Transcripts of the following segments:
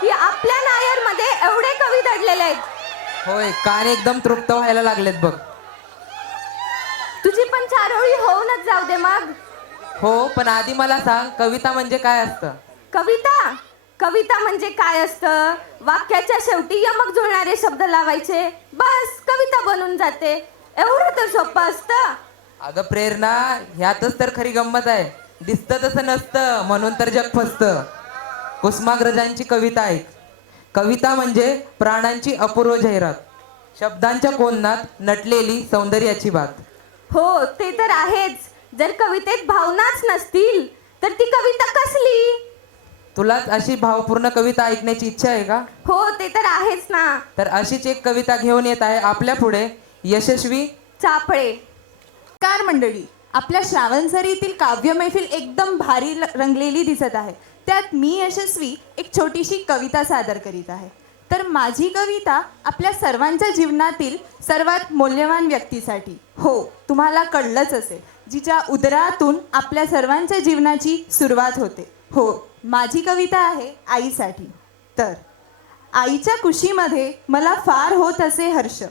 की आपल्या नायरमध्ये एवढे कवी दडलेले आहेत. होय, कान एकदम तृप्त व्हायला लागलेत बघ. तुझी पण चारोळी होऊनच जाऊ दे मग. हो, पण आधी मला सांग, कविता म्हणजे काय असतं? कविता कविता म्हणजे काय असतं? वाक्याच्या शेवटी यमक जुळणारे शब्द लावायचे, बस कविता बनून जाते. एवढं तर सोपं असतं. अगं प्रेरणा, ह्यातच तर खरी गंमत आहे. दिसतं तसं नसतं, म्हणून तर जग फसतं. कुसुमाग्रजांची कविता ऐक. कविता म्हणजे प्राणांची अपूर्व जाहिरात, शब्दांच्या कोंदणात नटलेली सौंदर्याची बात. हो, ते तर आहेच. जर कवितेत भावनाच नसतील तर ती कविता कसली? तुलाच अशी भावपूर्ण कविता ऐकण्याची इच्छा आहे का? हो, ते तर आहेच ना. तर अशीच एक कविता घेऊन येत आहे आपल्या पुढे यशस्वी चाफळे. कार मंडळी, आपल्या श्रावणसरीतील काव्य मैफिल एकदम भारी रंगलेली दिसत आहे. त्यात मी यशस्वी एक छोटीशी कविता सादर करीत आहे. तर माझी कविता आपल्या सर्वांच्या जीवनातील सर्वात मौल्यवान व्यक्तीसाठी, हो तुम्हाला कळलंच असेल, जिच्या उदरातून आपल्या सर्वांच्या जीवनाची सुरुवात होते. हो, माझी कविता आहे आईसाठी. तर आईच्या कुशीमध्ये मला फार होत असे हर्ष,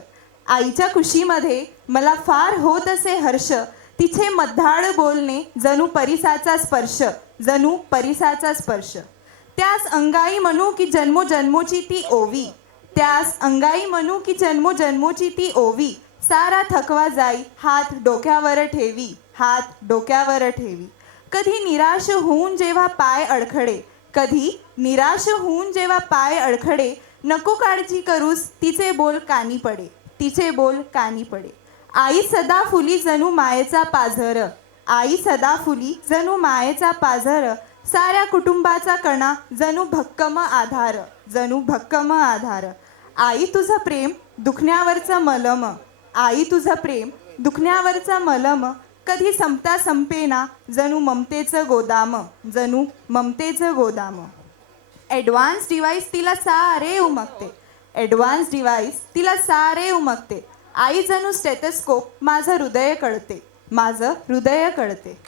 आईच्या कुशीमध्ये मला फार होत असे हर्ष, तिचे मधाळ बोलणे जणू परिसाचा स्पर्श, जणू परिसाचा स्पर्श. त्यास अंगाई म्हणू की जन्मोजन्मोची ती ओवी, त्यास अंगाई म्हणू की जन्मोजन्मोची ती ओवी, सारा थकवा जाई हात डोक्यावर ठेवी, हात डोक्यावर ठेवी. कधी निराश होऊन जेव्हा पाय अडखडे, कधी निराश होऊन जेव्हा पाय अडखडे, नको काळजी करूस तिचे बोल कानी पडे, तिचे बोल कानी पडे. आई सदा फुली जणू मायेचा पाझर, आई सदा फुली जणू मायेचा पाझर, साऱ्या कुटुंबाचा कणा जणू भक्कम आधार, जणू भक्कम आधार. आई तुझं प्रेम दुखण्यावरचं मलम, आई तुझं प्रेम दुखण्यावरचं मलम, कधी संपता संपेना जणू ममतेचं गोदाम, जणू ममतेचं गोदाम. ॲडव्हान्स डिव्हाइस तिला सारे उमगते, ॲडव्हान्स डिव्हाइस तिला सारे उमगते. आई जणू स्टेथोस्कोप माझं हृदय कळते, माझं हृदय कळते.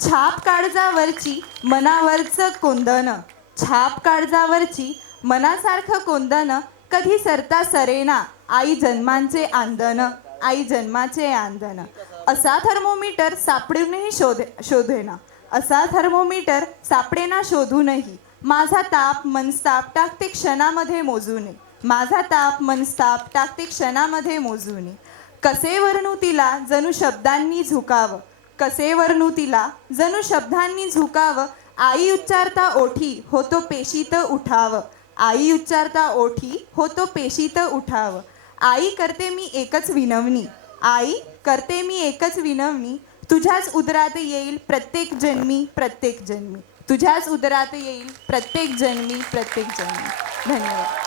छाप काळजावरची मनावरचं कोंदण, छाप काळजावरची मनासारखं कोंदण, कधी सरता सरेना आई जन्मांचे आंदण, आई जन्माचे आंदण. असा थर्मोमीटर सापडूनही शोधेना, असा थर्मोमीटर सापडेना शोधूनही, माझा ताप मनस्ताप टाकते क्षणामध्ये मोजूने, माझा ताप मनस्ताप टाकते क्षणामध्ये मोजूने. कसे वर्णू तिला जणू शब्दांनी झुकावं, कसे वर्णू तिला जणू शब्दांनी झुकावं, आई उच्चारता ओठी होतो पेशीत उठावं, आई उच्चारता ओठी होतो पेशीत उठावं. आई करते मी एकच विनवणी, आई करते मी एकच विनवणी, तुझ्याच उदरात येईल प्रत्येक जन्मी, प्रत्येक जन्मी, तुझ्याच उदरात येईल प्रत्येक जन्मी, प्रत्येक जन्मी. धन्यवाद.